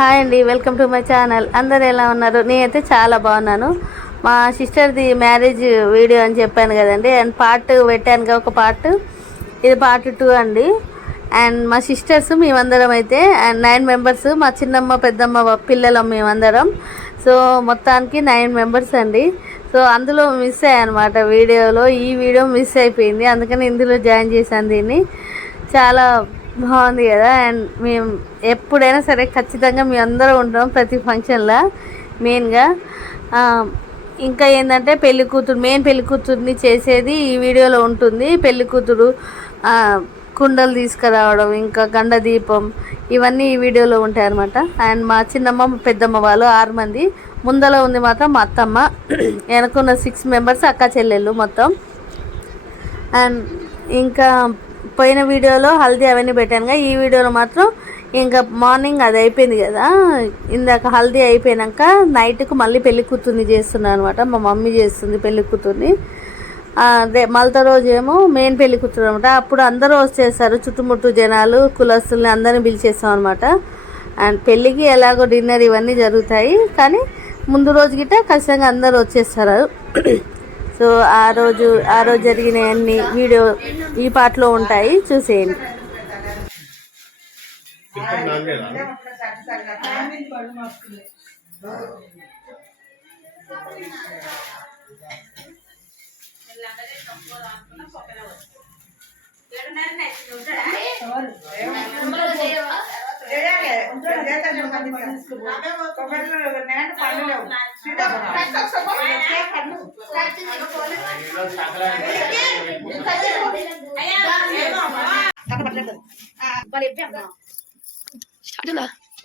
Hi అండి, welcome to my channel. అందరు ఎలా ఉన్నారు? నేనైతే చాలా బాగున్నాను. మా సిస్టర్ది మ్యారేజ్ వీడియో అని చెప్పాను కదండి, అండ్ పార్ట్ పెట్టాను ఒక పార్ట్, ఇది పార్ట్ 2 అండి. అండ్ మా సిస్టర్స్ మేమందరం అయితే 9 మెంబర్స్, మా చిన్నమ్మ పెద్దమ్మ పిల్లలం మేమందరం. సో మొత్తానికి 9 మెంబర్స్ అండి. సో అందులో మిస్ అయ్యానమాట వీడియోలో. ఈ వీడియో మిస్ అయిపోయింది, అందుకని ఇందులో జాయిన్ చేశాను దీన్ని. చాలా బాగుంది కదా. అండ్ మేము ఎప్పుడైనా సరే ఖచ్చితంగా మేము అందరం ఉంటాం ప్రతి ఫంక్షన్లో మెయిన్గా. ఇంకా ఏంటంటే మెయిన్ పెళ్లి కూతుర్ని చేసేది ఈ వీడియోలో ఉంటుంది. పెళ్లి కూతురు కుండలు తీసుకురావడం, ఇంకా గండ దీపం, ఇవన్నీ ఈ వీడియోలో ఉంటాయి అన్నమాట. అండ్ మా చిన్నమ్మ పెద్దమ్మ వాళ్ళు 6 మంది, ముందర ఉంది మాత్రం మా అత్తమ్మ, వెనకున్న 6 మెంబర్స్ అక్క చెల్లెళ్ళు మొత్తం. అండ్ ఇంకా పోయిన వీడియోలో హల్దీ అవన్నీ పెట్టానుగా, ఈ వీడియోలో మాత్రం ఇంకా మార్నింగ్ అది అయిపోయింది కదా, ఇందాక హల్దీ అయిపోయాక నైట్కు మళ్ళీ పెళ్లి కూతుర్ని చేస్తున్నాను అనమాట. మా మమ్మీ చేస్తుంది పెళ్లి కూతుర్ని. మలత రోజు ఏమో మెయిన్ పెళ్లి కూతురు అనమాట. అప్పుడు అందరూ వచ్చేస్తారు, చుట్టుముట్టు జనాలు, కులస్తుల్ని అందరిని పిలిచేస్తాం అనమాట. అండ్ పెళ్ళికి ఎలాగో డిన్నర్ ఇవన్నీ జరుగుతాయి, కానీ ముందు రోజు గిట్ట ఖచ్చితంగా అందరూ వచ్చేస్తారు. సో ఆ రోజు జరిగిన అన్ని వీడియో ఈ పాటలో ఉంటాయి, చూసేయండి.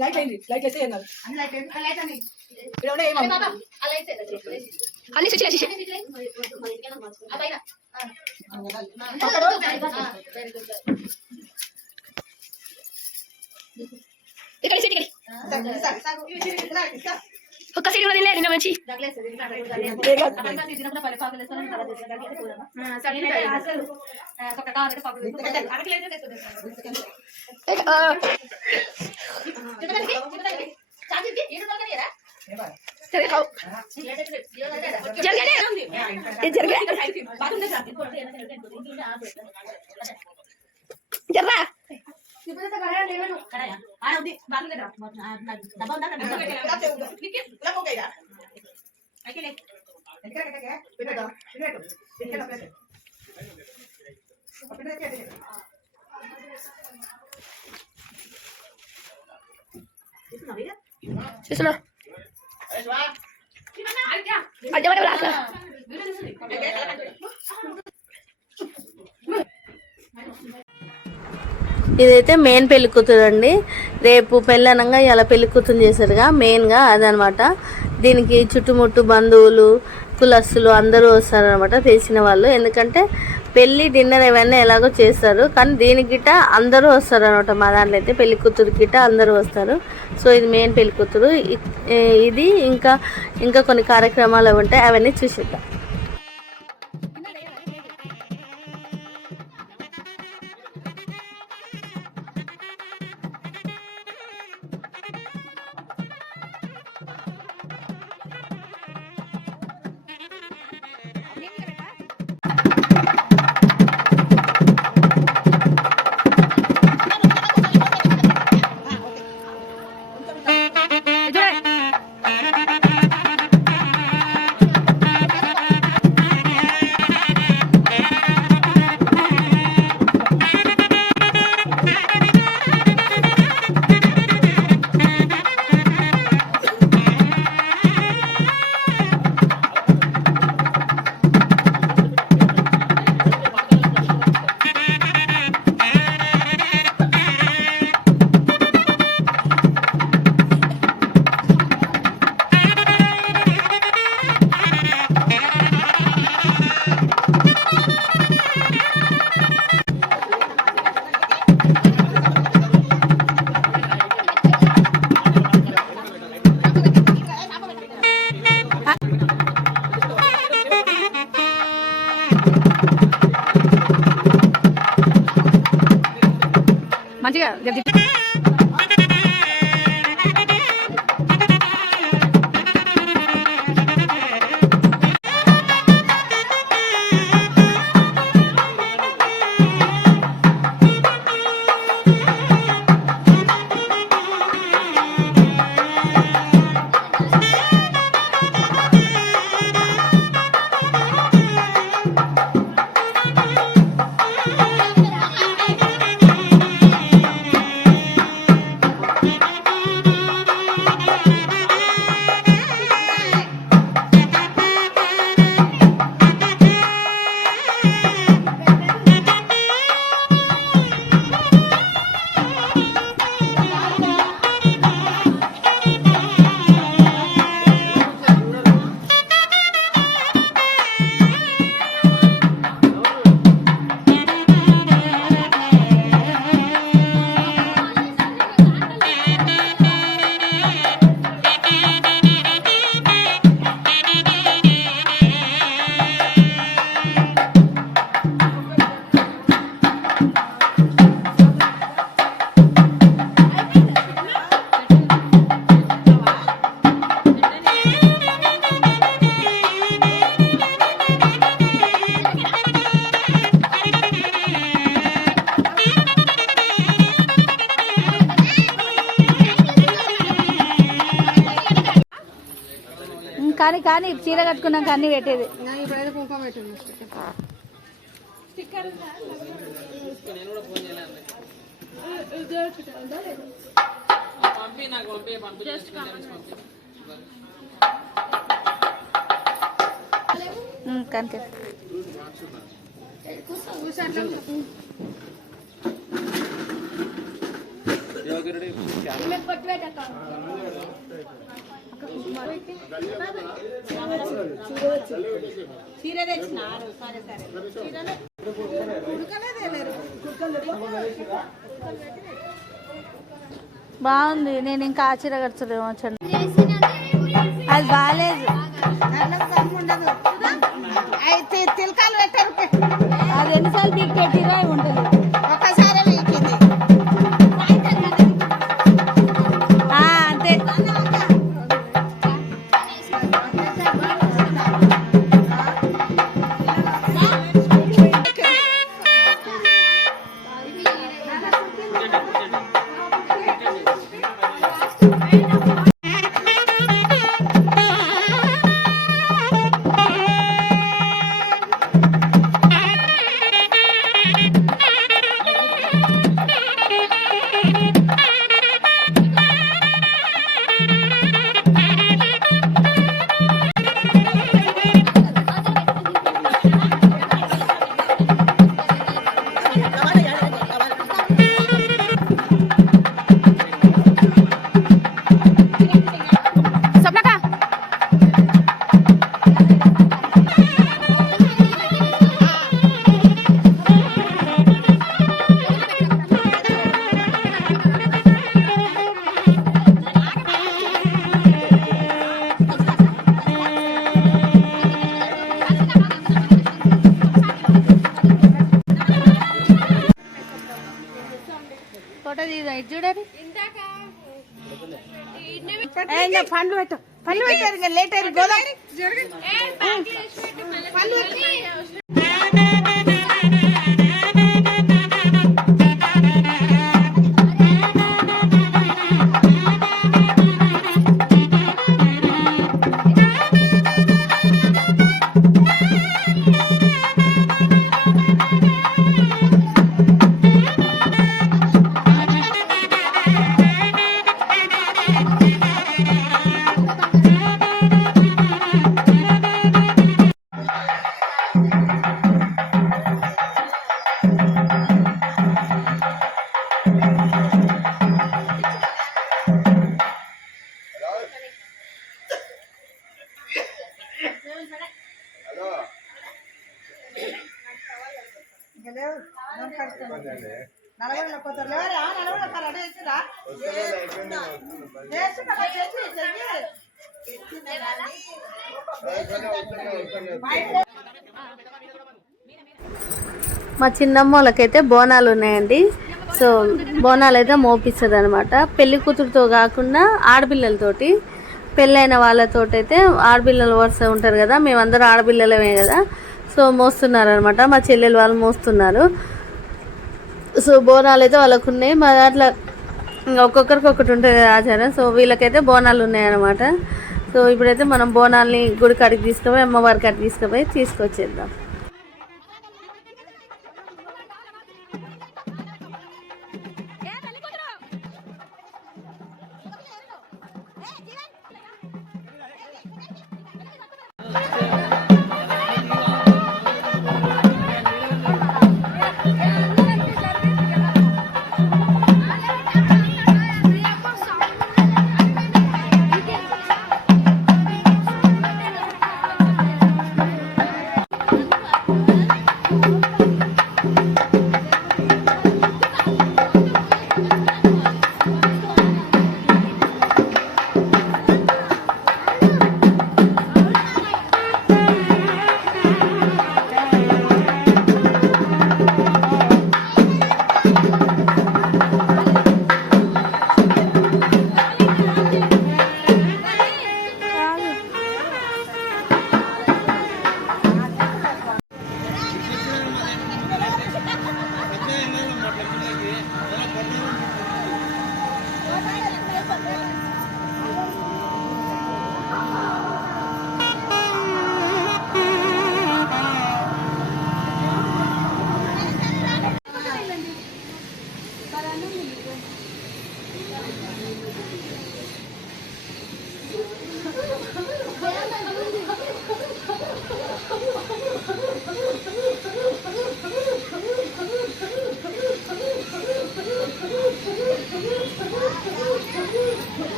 లైట్ అయింది, లైట్ అయితే అన్ని స్విచ్ చేసి ఇక్కడ ఒక్క సీట్ కూడా తినలే నిన్న మంచి జర్రా చూస్తున్నా ఇదైతే మెయిన్ పెళ్లి కూతురు అండి. రేపు పెళ్ళనంగా ఇలా పెళ్లి కూతురు చేశారుగా, మెయిన్గా అదనమాట. దీనికి చుట్టుముట్టు బంధువులు, కులస్తులు అందరూ వస్తారనమాట, తెలిసిన వాళ్ళు. ఎందుకంటే పెళ్ళి డిన్నర్ ఇవన్నీ ఎలాగో చేస్తారు, కానీ దీనికి గిట్ట అందరూ వస్తారు అనమాట. మా దాంట్లో అయితే పెళ్లి కూతురు గిట్ట అందరూ వస్తారు. సో ఇది మెయిన్ పెళ్లి కూతురు. ఇది ఇంకా కొన్ని కార్యక్రమాలు ఉంటాయి, అవన్నీ చూసేద్దాం. మంచిగా కానీ కానీ చీర కట్టుకున్నాక అన్ని పెట్టేది. కనికే బాగుంది. నేను ఇంకా ఆ చీర కడుతున్నామో చూడండి, అది బాగాలేదు. అయితే తిలకాలు పెట్టారు, అది ఎన్నిసార్లు పీక్ పెట్టిరా ఉంటుంది. ఒక్కసారి వీకింది అంతే. ఫోటో తీద్దాం, ఇది చూడండి. పండ్లు పెట్టు, పండ్లు పెట్టారు, ఇంకా లేట్ అయ్యి గోదాం. పండ్లు మా చిన్నమ్మలకైతే బోనాలు ఉన్నాయండి. సో బోనాలు అయితే మోపిస్తుంది అనమాట. పెళ్లి కూతురుతో కాకుండా ఆడపిల్లలతోటి, పెళ్ళైన వాళ్ళతోటి అయితే ఆడపిల్లలు వరుస ఉంటారు కదా, మేమందరం ఆడపిల్లలమే కదా. సో మోస్తున్నారు అనమాట, మా చెల్లెలు వాళ్ళు మోస్తున్నారు. సో బోనాలు అయితే వాళ్ళకు ఉన్నాయి. మా దాంట్లో ఒక్కొక్కరికి ఒకటి ఉంటుంది ఆచారం. సో వీళ్ళకైతే బోనాలు ఉన్నాయన్నమాట. సో ఇప్పుడైతే మనం బోనాల్ని గుడి కాడికి తీసుకుపోయి అమ్మవారి కాడికి తీసుకుపోయి తీసుకొచ్చేద్దాం.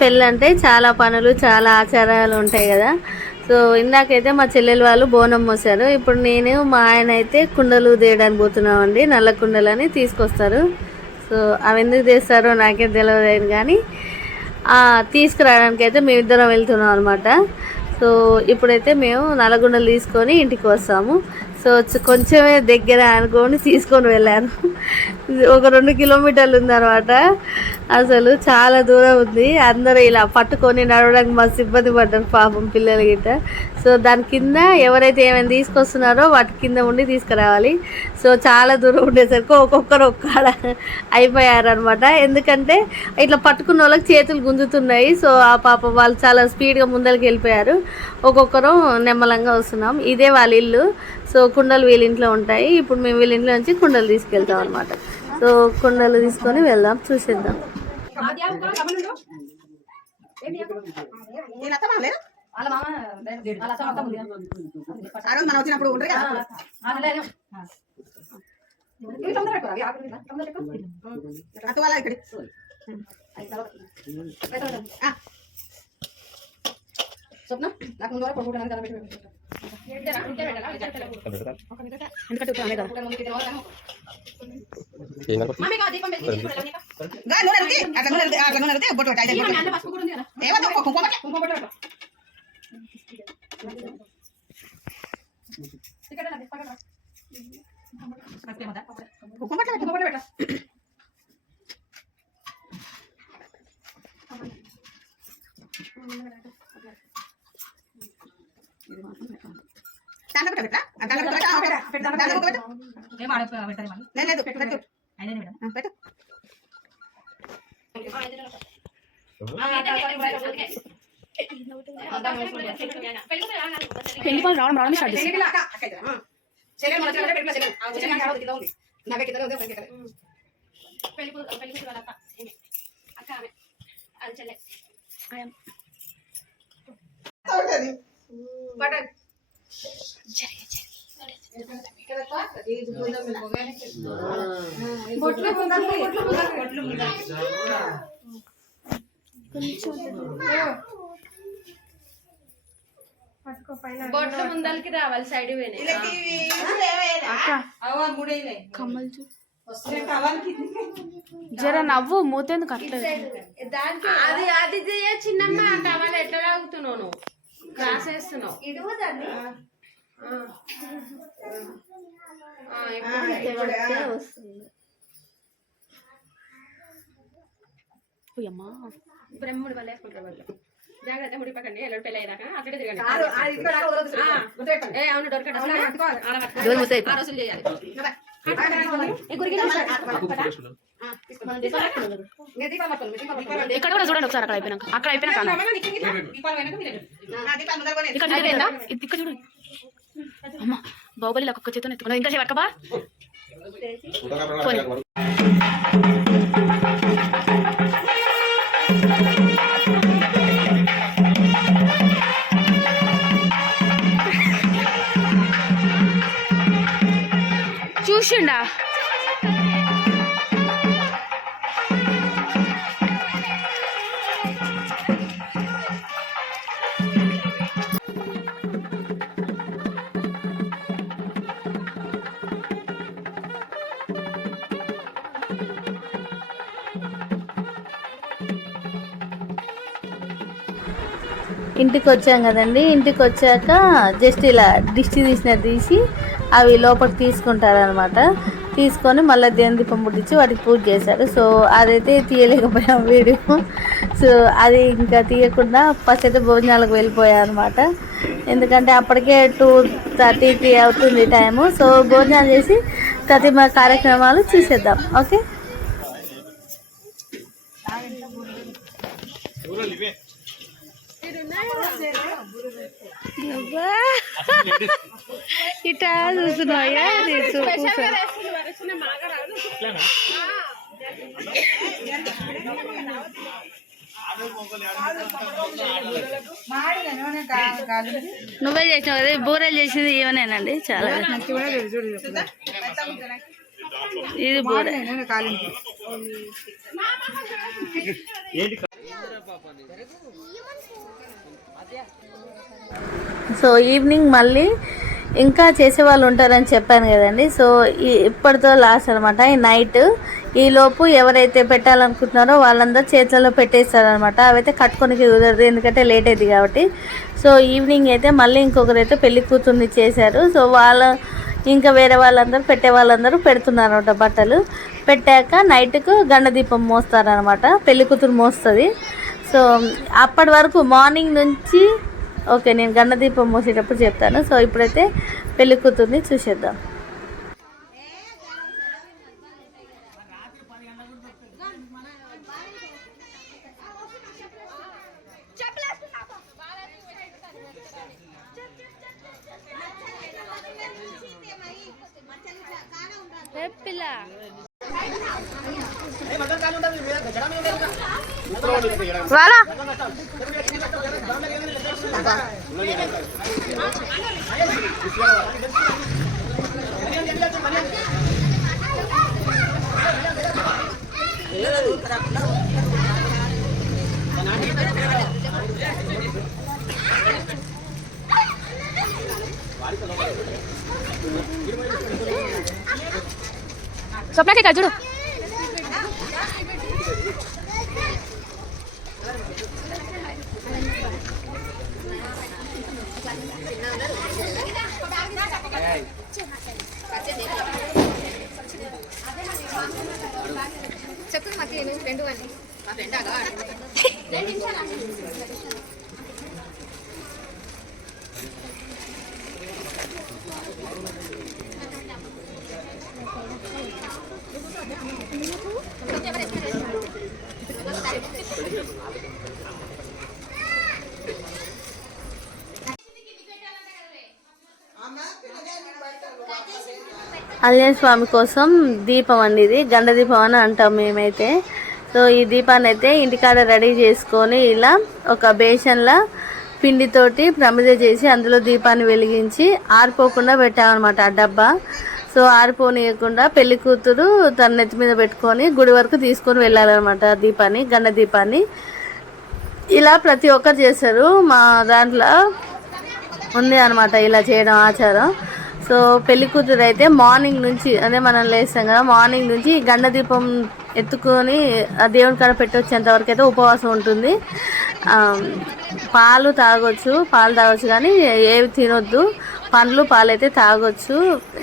పెళ్ళంటే చాలా పనులు చాలా ఆచారాలు ఉంటాయి కదా. సో ఇందాకైతే మా చెల్లెలు వాళ్ళు బోనం మోసారు. ఇప్పుడు నేను మా ఆయన అయితే కుండలు తీయడానికి పోతున్నామండి. నల్ల కుండలని తీసుకొస్తారు. సో అవి ఎందుకు తీస్తారో నాకే తెలియదు కానీ తీసుకురావడానికి అయితే మేమిద్దరం వెళ్తున్నాం అనమాట. సో ఇప్పుడైతే మేము నల్లగుండలు తీసుకొని ఇంటికి వస్తాము. సో కొంచెమే దగ్గర అనుకొని తీసుకొని వెళ్ళాను. ఒక 2 కిలోమీటర్లు ఉందన్నమాట. అసలు చాలా దూరం ఉంది. అందరూ ఇలా పట్టుకొని నడవడానికి మస్తు ఇబ్బంది పడ్డారు పాపం పిల్లలు గిట్ట. సో దాని కింద ఎవరైతే ఏమైనా తీసుకొస్తున్నారో వాటి కింద ఉండి తీసుకురావాలి. సో చాలా దూరం ఉండేసరికి ఒక్కొక్కరు ఒక్కడ అయిపోయారనమాట. ఎందుకంటే ఇట్లా పట్టుకున్న వాళ్ళకి చేతులు గుంజుతున్నాయి. సో ఆ పాపం వాళ్ళు చాలా స్పీడ్గా ముందరికి వెళ్ళిపోయారు. ఒక్కొక్కరు నెమ్మలంగా వస్తున్నాం. ఇదే వాళ్ళ ఇల్లు. సో కుండలు వీళ్ళ ఇంట్లో ఉంటాయి. ఇప్పుడు మేము వీళ్ళ ఇంట్లో నుంచి కుండలు తీసుకెళ్తాం అనమాట. సో కుండలు తీసుకొని వెళ్దాం, చూసేద్దాం. పెళ్లి పనులు రావడం రావడం స్టార్ట్ చేసి బొట్లు ముందరికి రావాలి, సైడ్ జర నవ్వు మూతేందుకు అట్లేదు. అది అది చిన్నమ్మ టవల్ ఎట్లా తాగుతున్నావు నువ్వు? క్రాస్ వేస్తున్నావు. బ్రహ్ముడు వల్ల వేసుకుంటారు. జాగ్రత్త ముడి పక్కండి, ఎల్లడు పెళ్ళి అయ్యాక అక్కడే తిరగండి. అవును డొరకట రోజులు చేయాలి. ఇక్కడ కూడా చూడండి ఒకసారి. అక్కడ అయిపోయినాక ఇక్కడ చూడండి. అమ్మ బాహుబలి ఒక్కొక్క చేత ఎత్తుకున్నా. ఇంకా చేయవక్కబా చూసిండా? ఇంటికి వచ్చాం కదండి. ఇంటికి వచ్చాక జస్ట్ ఇలా దిష్టి తీసి అవి లోపలికి తీసుకుంటారనమాట. తీసుకొని మళ్ళీ దేవుని దీపం పుట్టించి వాటికి పూజ చేశారు. సో అదైతే తీయలేకపోయాం వీడియో. సో అది ఇంకా తీయకుండా ఫస్ట్ అయితే భోజనాలకు వెళ్ళిపోయాం అనమాట. ఎందుకంటే అప్పటికే 2:30కి అవుతుంది టైము. సో భోజనాలు చేసి ప్రతి కార్యక్రమాలు చూసేద్దాం. ఓకే, ఇటా చూస్తున్నాయా? నువ్వే చేసినావు కదా బూరెలు చేసింది ఈవెనేనండి చాలా ఇది బూరె సో ఈవినింగ్ మళ్ళీ ఇంకా చేసే వాళ్ళు ఉంటారని చెప్పాను కదండి. సో ఇప్పటితో లాస్ట్ అనమాట. ఈ నైట్ ఈలోపు ఎవరైతే పెట్టాలనుకుంటున్నారో వాళ్ళందరూ చేతులలో పెట్టేస్తారనమాట. అవైతే కట్టుకోనికి కుదరదు ఎందుకంటే లేట్ అయింది కాబట్టి. సో ఈవినింగ్ అయితే మళ్ళీ ఇంకొకరైతే పెళ్లి కూతుర్ని చేశారు. సో ఇంకా వేరే వాళ్ళందరూ పెట్టే వాళ్ళందరూ పెడుతున్నారనమాట బట్టలు. పెట్టాక నైట్కు గండదీపం మోస్తారనమాట. పెళ్లి కూతురు మోస్తుంది. సో అప్పటి వరకు మార్నింగ్ నుంచి ఓకే నేను గండదీపం మోసేటప్పుడు చెప్తాను. సో ఇప్పుడైతే పెళ్లి కూతుర్ని చూసేద్దాం. స్వప్నకి ఇక్కడ చూడు. చెప్పు మాకు ఫ్రెండ్ అని మా ఫ్రెండ్ అగా ఆంజనేయ స్వామి కోసం దీపం అండి. ఇది గండ దీపం అని అంటాం మేమైతే. సో ఈ దీపాన్ని అయితే ఇంటికాడ రెడీ చేసుకొని ఇలా ఒక బేషన్లా పిండితోటి ప్రమిద చేసి అందులో దీపాన్ని వెలిగించి ఆరిపోకుండా పెట్టామన్నమాట ఆ డబ్బా. సో ఆరిపోనీయకుండా పెళ్లి కూతురు తన నెత్తి మీద పెట్టుకొని గుడి వరకు తీసుకొని వెళ్ళాలన్నమాట దీపాన్ని, గండ దీపాన్ని. ఇలా ప్రతి ఒక్కరు చేస్తారు. మా దాంట్లో ఉంది అనమాట ఇలా చేయడం ఆచారం. సో పెళ్లి కూతురు అయితే మార్నింగ్ నుంచి అదే మనం లేస్తాం కదా, మార్నింగ్ నుంచి గండ దీపం ఎత్తుకొని ఆ దేవుని కాడ పెట్టొచ్చేంత వరకు అయితే ఉపవాసం ఉంటుంది. పాలు తాగొచ్చు కానీ ఏవి తినొద్దు. పండ్లు పాలైతే తాగొచ్చు.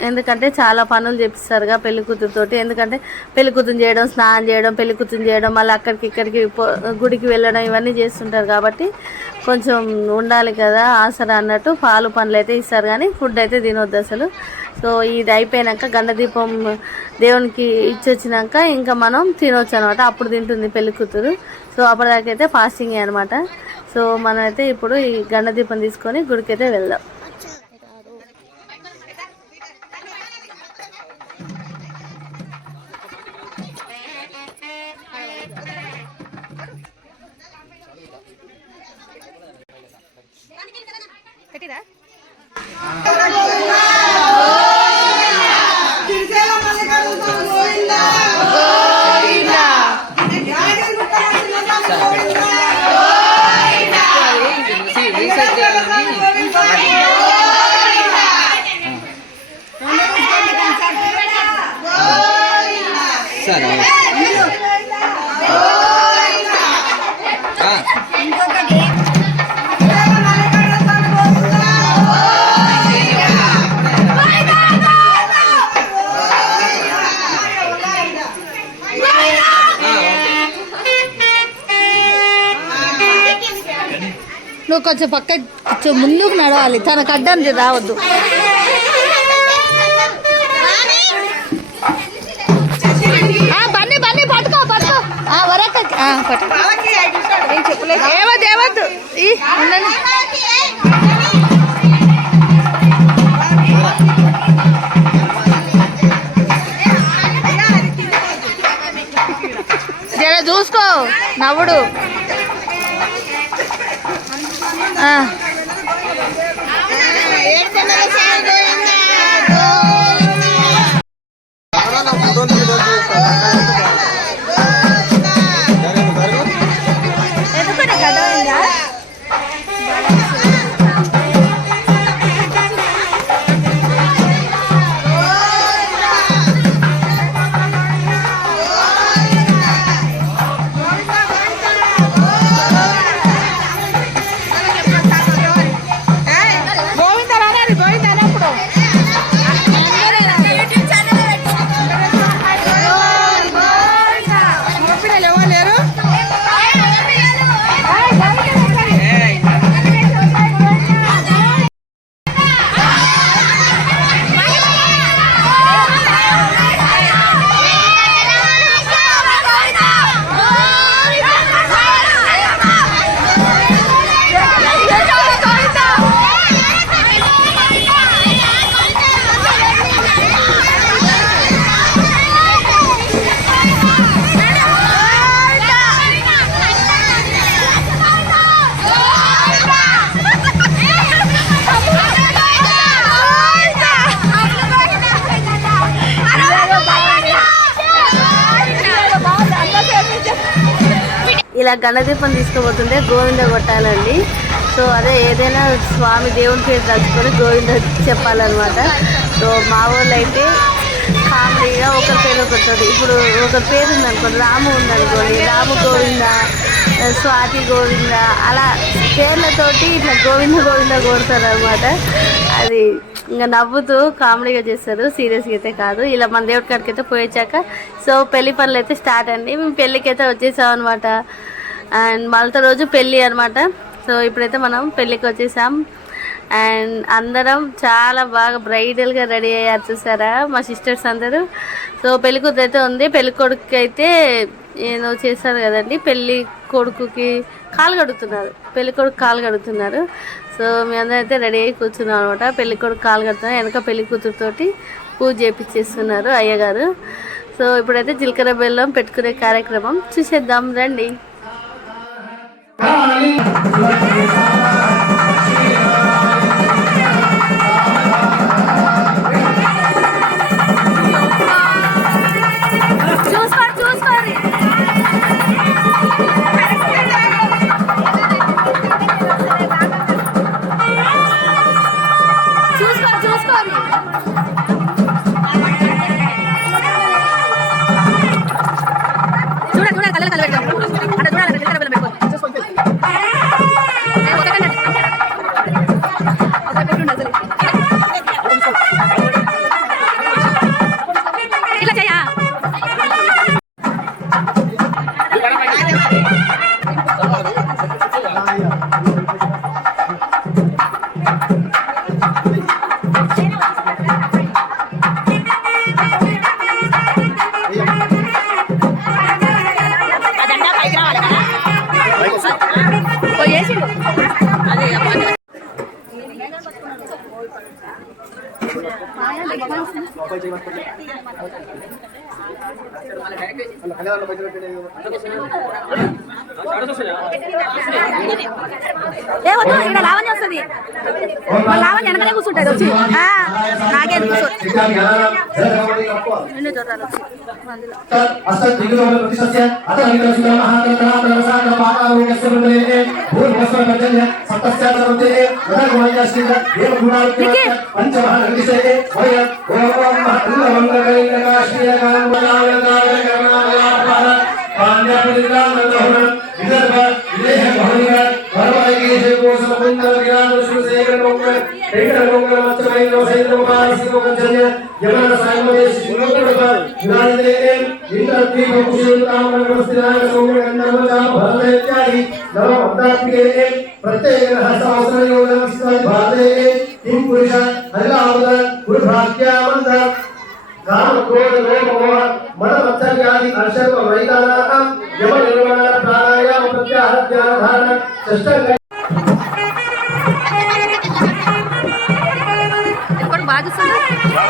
ఎందుకంటే చాలా పనులు చేపిస్తారుగా పెళ్లి కూతురుతోటి. ఎందుకంటే పెళ్లి కూతురు చేయడం, స్నానం చేయడం, పెళ్లి కూతురు చేయడం, మళ్ళీ అక్కడికి ఇక్కడికి గుడికి వెళ్ళడం ఇవన్నీ చేస్తుంటారు కాబట్టి కొంచెం ఉండాలి కదా ఆసరా అన్నట్టు పాలు పండ్లు అయితే ఇస్తారు కానీ ఫుడ్ అయితే తినొద్దు అసలు. సో ఇది అయిపోయాక గండదీపం దేవునికి ఇచ్చొచ్చినాక ఇంకా మనం తినొచ్చు అనమాట. అప్పుడు తింటుంది పెళ్లి కూతురు. సో అప్పటిదాకైతే ఫాస్టింగ్ అనమాట. సో మనమైతే ఇప్పుడు ఈ గండదీపం తీసుకొని గుడికి అయితే వెళ్దాం. పెట్టిరా నువ్వు కొంచెం పక్క ముందుకు నడవాలి, తనకు అడ్డానికి రావద్దు. బన్నీ బన్నీ పట్టుకో పట్టుకో వరకు ఏవద్దు ఏవద్దు ఉండండి. జర చూసుకో నవ్వుడు. ఇలా గణదీపం తీసుకుపోతుంటే గోవింద కొట్టాలండి. సో అదే ఏదైనా స్వామి దేవుని పేరు తలుచుకొని గోవింద చెప్పాలన్నమాట. సో మా వాళ్ళు అయితే కామెడీగా ఒకరి పేరు ఒకటి, ఇప్పుడు ఒకరి పేరు ఉందనుకోండి, రాము ఉందనుకోండి, రాము గోవింద, స్వాతి గోవింద, అలా పేర్లతోటి ఇట్లా గోవింద గోవింద కొడతారు అనమాట. అది ఇంకా నవ్వుతూ కామెడీగా చేస్తారు, సీరియస్గా అయితే కాదు. ఇలా మన దేవుడి కాడికి అయితే పోయొచ్చాక సో పెళ్లి పనులు అయితే స్టార్ట్ అండి. మేము పెళ్ళికి అయితే వచ్చేసాం అనమాట. అండ్ మళ్ళీ రోజు పెళ్ళి అనమాట. సో ఇప్పుడైతే మనం పెళ్ళికి వచ్చేసాం. అండ్ అందరం చాలా బాగా బ్రైడల్గా రెడీ అయ్యారు, చూసారా మా సిస్టర్స్ అందరూ. సో పెళ్లి కూతురు అయితే ఉంది, పెళ్లి కొడుకు అయితే ఏదో చేస్తారు కదండి, పెళ్ళి కొడుకుకి కాలు కడుగుతున్నారు, పెళ్లి కొడుకు కాలు కడుగుతున్నారు. సో మేమందరం అయితే రెడీ అయ్యి కూర్చున్నాం అనమాట. పెళ్లి కొడుకు కాలు కడుతున్నారు, వెనక పెళ్లి కూతురుతోటి పూజ చేపిచ్చేస్తున్నారు అయ్యగారు. సో ఇప్పుడైతే జీలకర్ర బెల్లం పెట్టుకునే కార్యక్రమం చూసేద్దాం రండి. లావణ్య వస్తుంది, లావణ్య వెనకనే కూర్చుంటుంది వచ్చి నాకే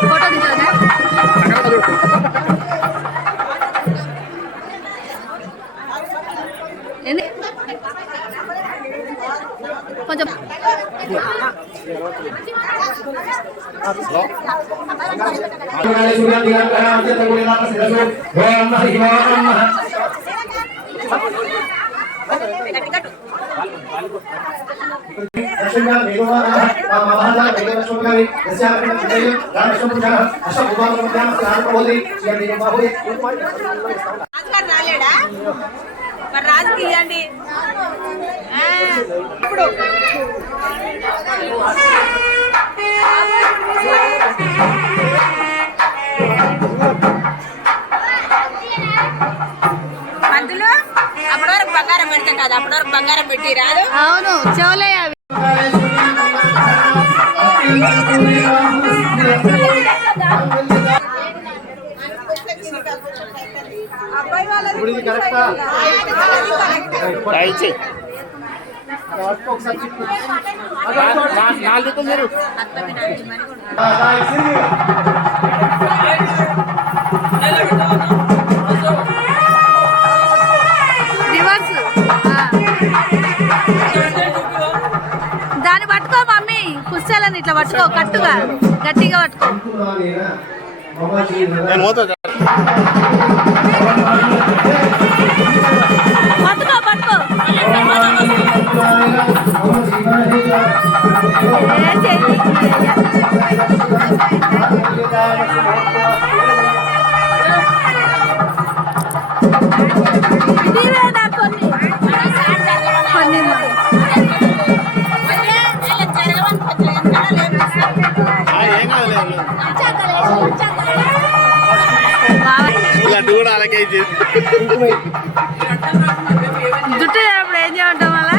ఫోటో దించాలా కొంచెం రాలేడా మరి రాజుకి ఇవ్వండి ఇప్పుడు అందులో అప్పటి వరకు బంగారం పెడతాం కదా అప్పటి వరకు బంగారం పెట్టి రాదు అవును చెవులే అవి రివర్స్ దాన్ని పట్టుకో మమ్మీ కుర్చీలని ఇట్లా పట్టుకో కట్టుగా గట్టిగా పట్టుకో పట్టుకో పట్టుకో జుట్టు అప్పుడు ఏం చేయమంటాం అలా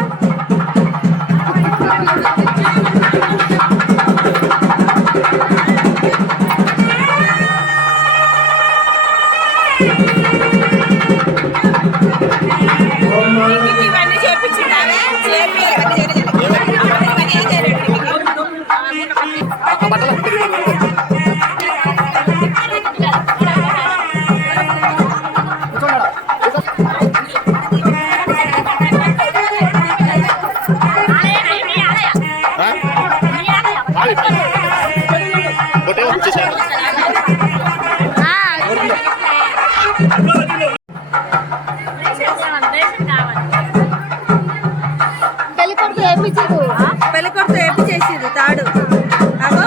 ఇవన్నీ చేపించిందానే పెళ్ళికొడుతూ ఏపిచేసిరు తాడు అగో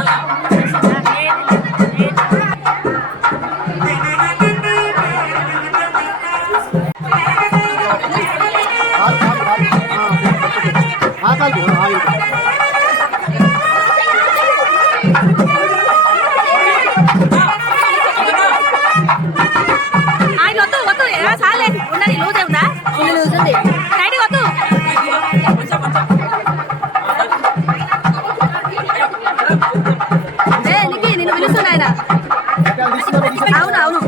అవును అవును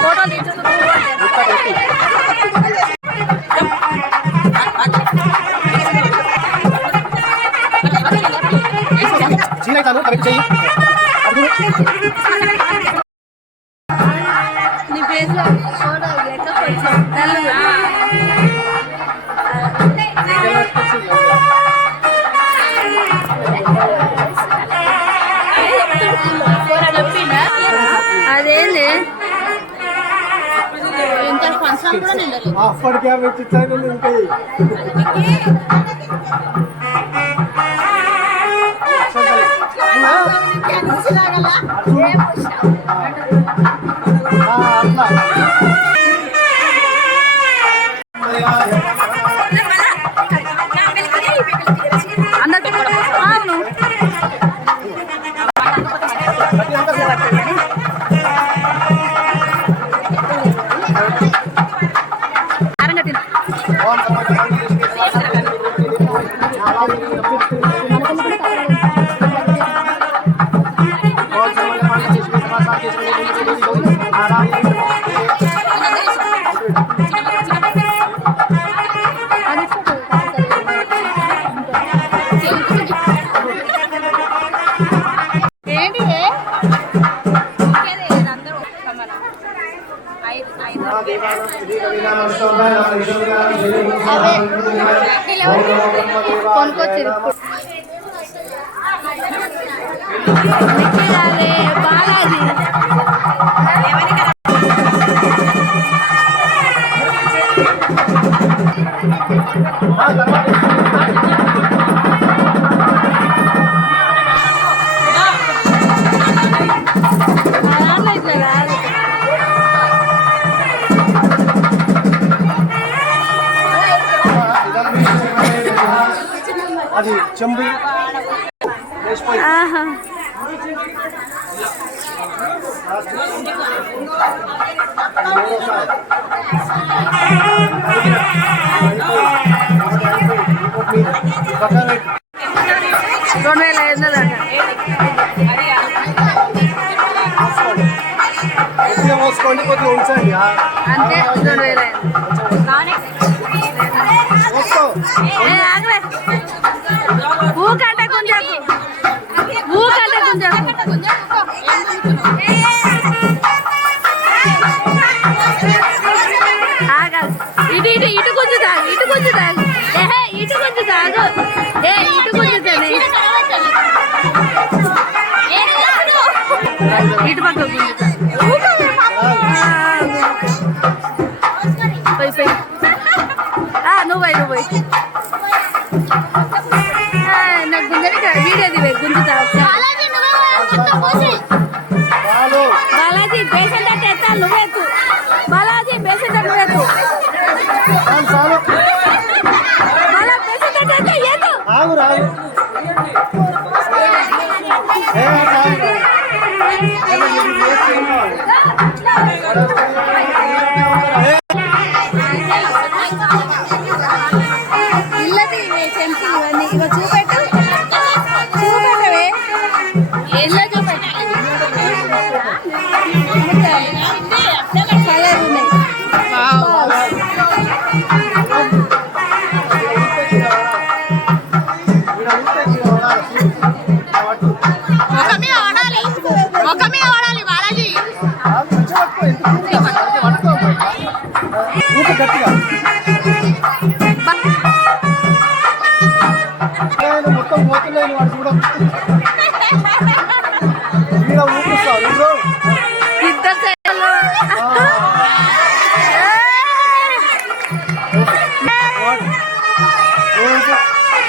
ఫోటోలు నీ ఫేస్ లో ఫోటో లెక్క కొంచెం అదేంది ఇంత ఫంక్షన్ కూడా నిండదు అప్పటికే వచ్చి ఉంటాయి అందరికీ అవును కొనుక్కొచ్చి బాలాజీ అది చెంబు ఆహా పక్కన 2500 మోసుకోండి కొద్దిగా ఉంచండి అంతే 2500 మోసుకో ఊకంటే కొంచెం ఇటు కొంచెం తాగు ఇటు కొంచెం తాగు ఇటు కొంచెం ఇటు పక్క నువ్వు నాకు గుంజని వీడియో దివే గుంజుతా బాలాజీ బేసన్ తట్టు ఎత్తా నువ్వెత్తు బాలాజీ బేసన్ తట్టు నువ్వెత్తు బాలా బేసన్ తట్టు ఎత్తా ఎత్తు ఆగు రాగు ఇల్లది చెంచులు ఇవన్నీ ఇవ చూపెట్టవే ఎల్లో చూపెట్టు కలర్ ఉన్నాయి ముఖమే వాడాలి బాలాజీ. గట్టిగా మొత్తం పోతున్నాయి వాడు చూడ ఊపిస్తావు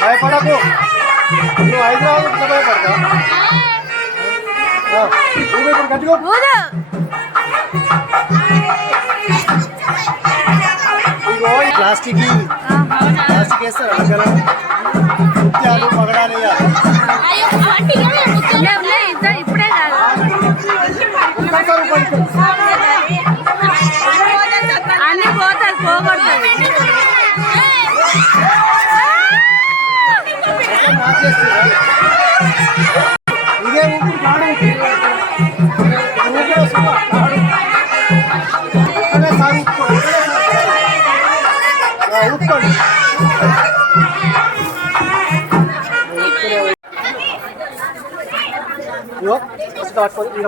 భయపడకు నువ్వు హైదరాబాద్ ఇట్లా భయపడతా గట్టిగా ప్లాస్టిక్ వేస్తారు ముత్యాలు పగడాలు ఇప్పుడే కాదు అన్ని పోతాయి పోగొడతాయి ఇదే ఊపిరి కాడు ఉప్పుకోండి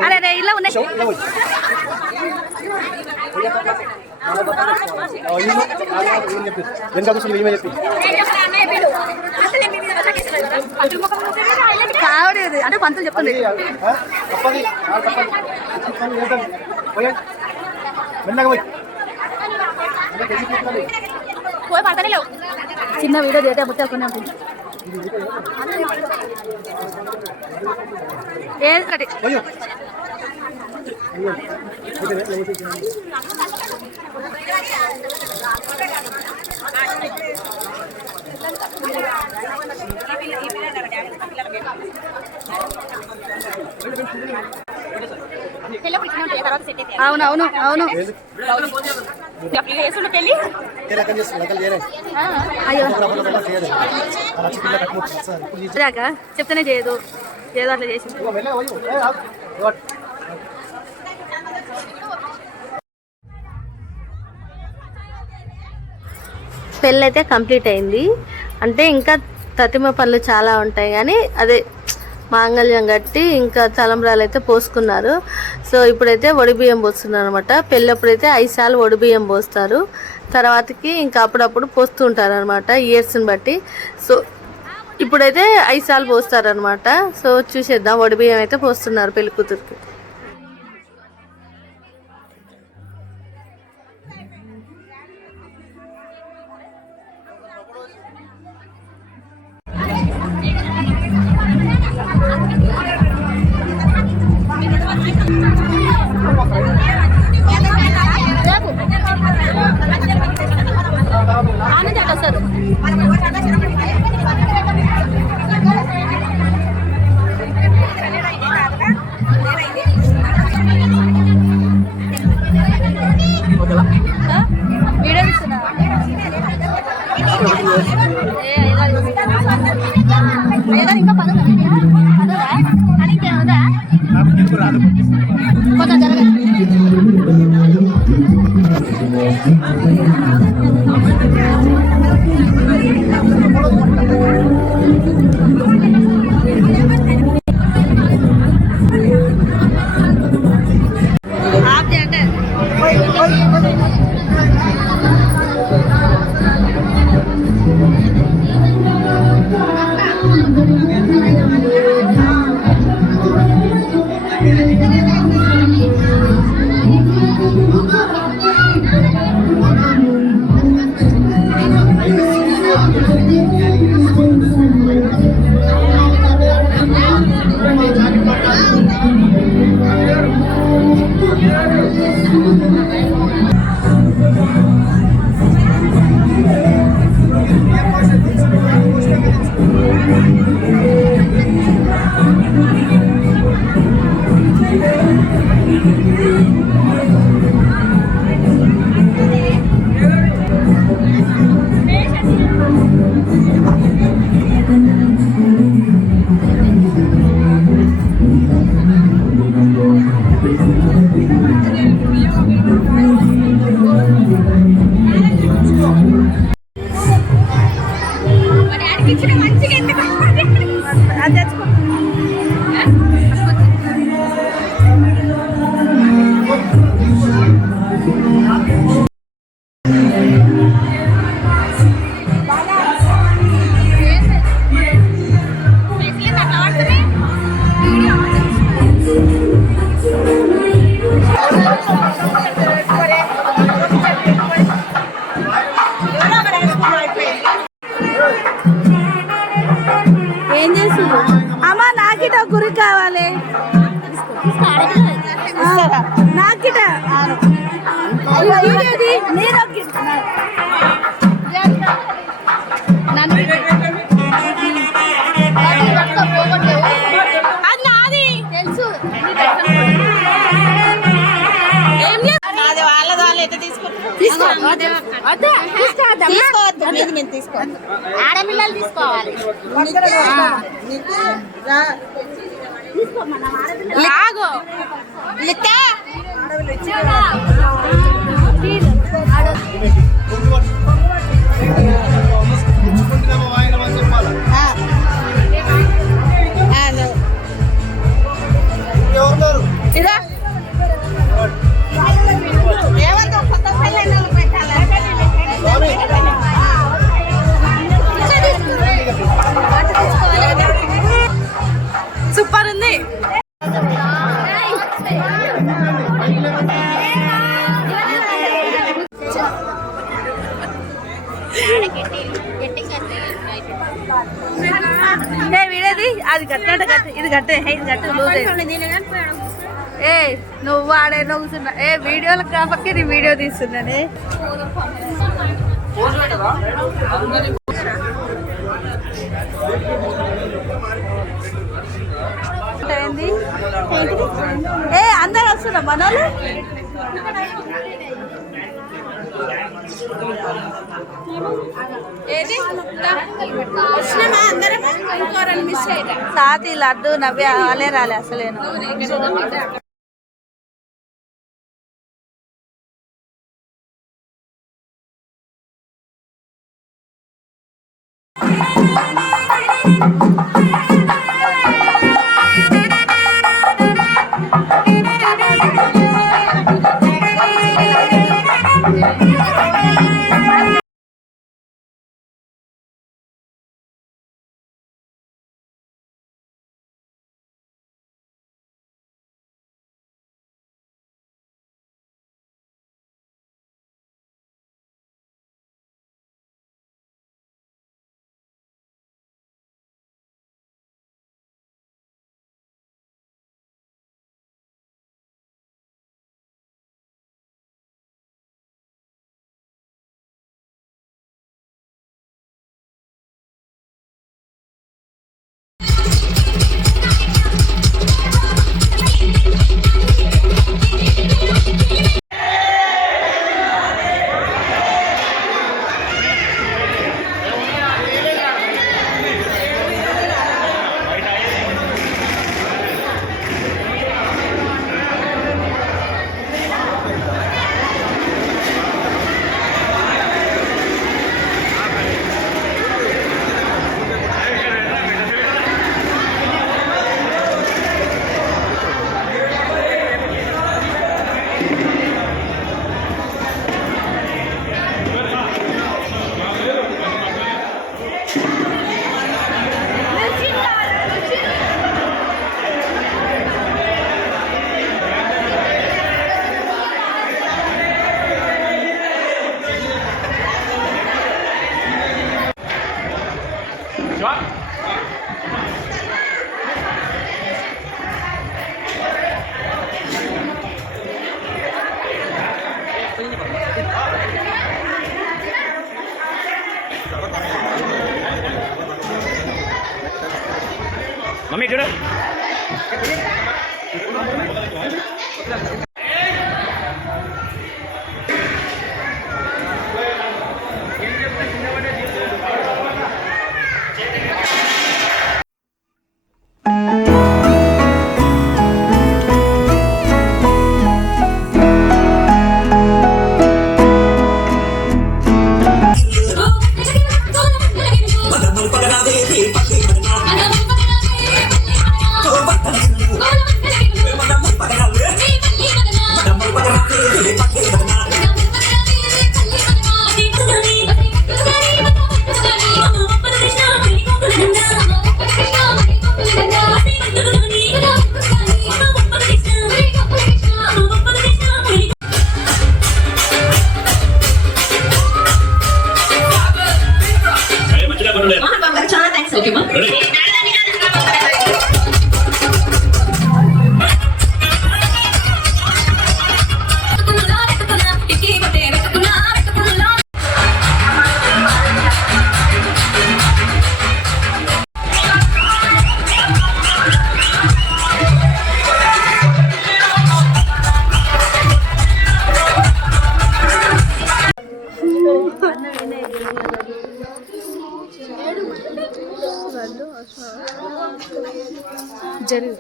అరే ఇలా ఉన్నాయి కావడేది అంటే పంతులు చెప్తుంది చిన్న వీడియో డేటా పుట్టకునే ఉంటుంది అవునవును అవును అయ్యో చెప్తేనే చేయదు ఏదో అట్లా చేసి పెళ్ళి అయితే కంప్లీట్ అయింది. అంటే ఇంకా తతిమ పనులు చాలా ఉంటాయి కానీ అదే మాంగళ్యం కట్టి ఇంకా తలంబ్రాలు అయితే పోసుకున్నారు. సో ఇప్పుడైతే వడిబియ్యం పోస్తున్నారు అనమాట. పెళ్ళప్పుడైతే 5 సార్లు వడిబియ్యం పోస్తారు, తర్వాతకి ఇంకా అప్పుడప్పుడు పోస్తూ ఉంటారు అనమాట ఇయర్స్ని బట్టి. సో ఇప్పుడైతే 5 సార్లు పోస్తారనమాట. సో చూసేద్దాం, వడిబియ్యం అయితే పోస్తున్నారు పెళ్లి కూతురికి. ఆడపిల్లలు తీసుకోవాలి. సూపర్ ఉంది. వీడేది అది కట్ట ఇది కట్టే ఇది కట్ట ఏ నువ్వు ఆడే నవ్వుతున్నా. ఏ వీడియోలు కాబట్టి నీ వీడియో తీస్తున్నానే. ఏ అందరు వస్తున్నా మనోళ్ళు. సాతి లడ్డు నవ్య వాళ్ళే రాలే అసలేను. మమ్మీ చూడు జరుగు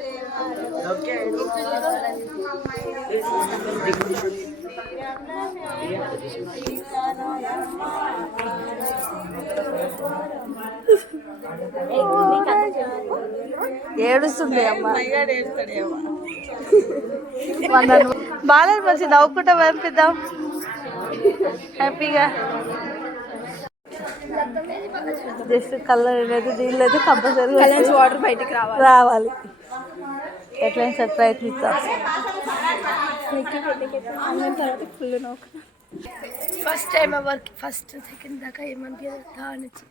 ఏడుస్తుంది అమ్మ బాగా మంచి నవ్వుకుంటా పంపిద్దాం హ్యాపీగా. జస్ట్ కలర్ అనేది దీనిలో అయితే కంపల్సరీ వాటర్ బయటికి రావాలి. ఎట్లయినా సార్ ప్రయత్నిస్తాం. ఫస్ట్ టైం ఎవరికి ఫస్ట్ సెకండ్ దాకా ఏమనిపించదా అనేసి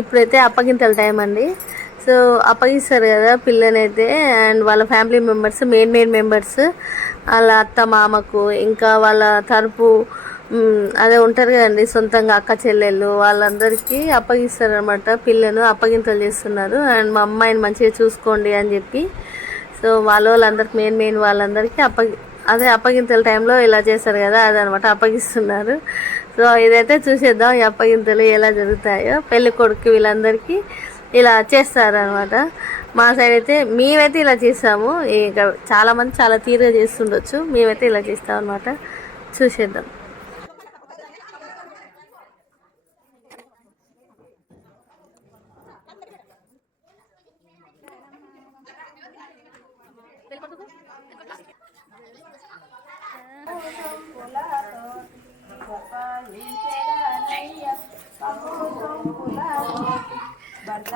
ఇప్పుడైతే అప్పగింతల టైం అండి. సో అప్పగిస్తారు కదా పిల్లనైతే, అండ్ వాళ్ళ ఫ్యామిలీ మెంబర్స్ మెయిన్ మెంబర్స్ వాళ్ళ అత్త మామకు ఇంకా వాళ్ళ తరపు అదే ఉంటారు కదండి సొంతంగా అక్క చెల్లెళ్ళు వాళ్ళందరికీ అప్పగిస్తారు అనమాట. పిల్లను అప్పగింతలు చేస్తున్నారు. అండ్ మా అమ్మాయిని మంచిగా చూసుకోండి అని చెప్పి సో వాళ్ళందరికీ మెయిన్ వాళ్ళందరికీ అదే అప్పగింతల టైంలో ఇలా చేస్తారు కదా అదనమాట అప్పగిస్తున్నారు. సో ఇదైతే చూసేద్దాం ఈ అప్పగింతలు ఎలా జరుగుతాయో. పెళ్ళి కొడుకు వీళ్ళందరికీ ఇలా చేస్తారనమాట. మా సైడ్ అయితే మేమైతే ఇలా చేస్తాము. ఇక చాలామంది చాలా తీరుగా చేస్తుండొచ్చు, మేమైతే ఇలా చేస్తాం అనమాట. చూసేద్దాం.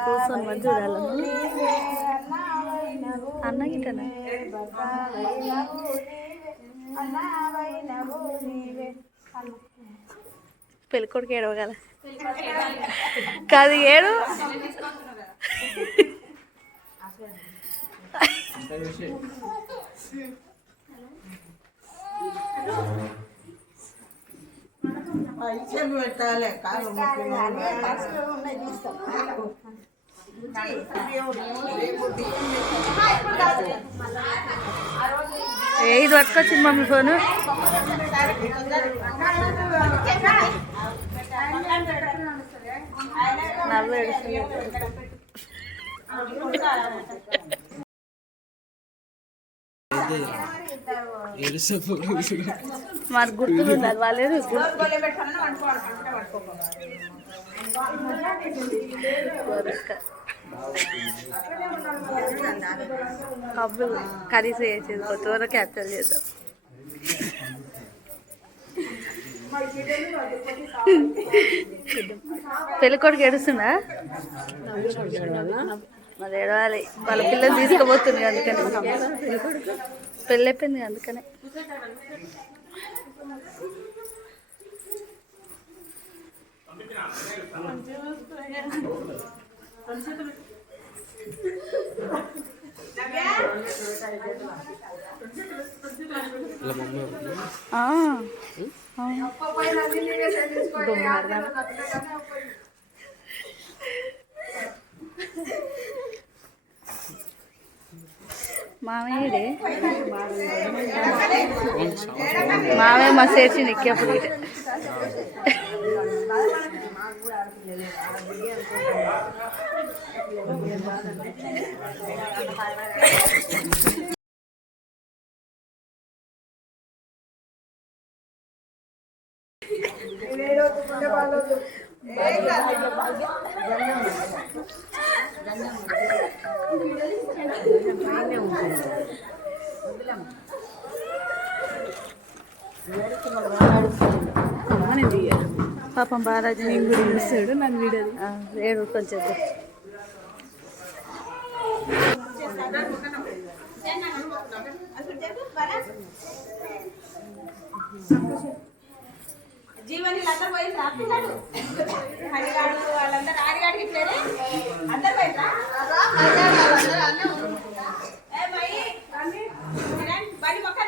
కూర్చొని మంచి చూడాలి అన్న గిట్టనా పెళ్ళికొడుకు ఏడవగల కాదు ఏడు పెట్టాలి కాళ్ళు ఇది పట్టుకొచ్చింది మమ్మీ ఫోను నవ్వు మరి గుర్తులు ఉండాలి వాళ్ళేది కబ్బులు కర్రీస్ వేసేది కొత్త క్యాప్చర్ చేద్దాం పెళ్ళికొడుకు ఏడుస్తున్నా మరి ఏడవాలి వాళ్ళ పిల్లలు తీసుకుపోతుంది అందుకని పెళ్ళి అయిపోయింది అందుకనే మామయ్యడే మామయ్య మా చేర్చి నెక్కేప్పుడు పాపం బాలాజీ నేను కూడా చూస్తాడు నన్ను వీడియో ఏడు కొంచెం జీవని అందరు పోయిందా పిల్లలు హరిగాడు వాళ్ళందరూ ఆడిగాడికి ఇట్లేరే అందరు పోయిందా బడి మొక్క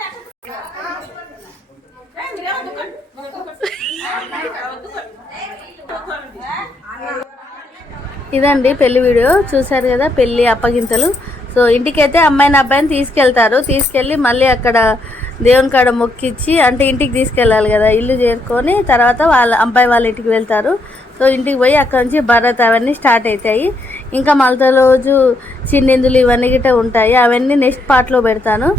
ఇదండి పెళ్లి వీడియో చూసారు కదా, పెళ్లి అప్పగింతలు. సో ఇంటికైతే అమ్మాయిని అబ్బాయిని తీసుకెళ్ళి మళ్ళీ అక్కడ దేవుని కాడ మొక్కిచ్చి అంటే ఇంటికి తీసుకెళ్ళాలి కదా, ఇల్లు చేరుకొని తర్వాత వాళ్ళ అబ్బాయి వాళ్ళ ఇంటికి వెళ్తారు. సో ఇంటికి పోయి అక్కడ నుంచి భరత్ అవన్నీ స్టార్ట్ అవుతాయి. ఇంకా మళ్ళీ రోజు చిన్నిందులు ఇవన్నీ గిట్ట ఉంటాయి, అవన్నీ నెక్స్ట్ పార్ట్లో పెడతాను.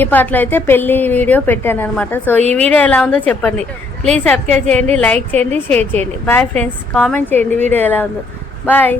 ఈ పార్ట్లో అయితే పెళ్లి వీడియో పెట్టాను అనమాట. సో ఈ వీడియో ఎలా ఉందో చెప్పండి, ప్లీజ్ సబ్స్క్రైబ్ చేయండి, లైక్ చేయండి, షేర్ చేయండి. బాయ్ ఫ్రెండ్స్, కామెంట్ చేయండి వీడియో ఎలా ఉందో. బాయ్.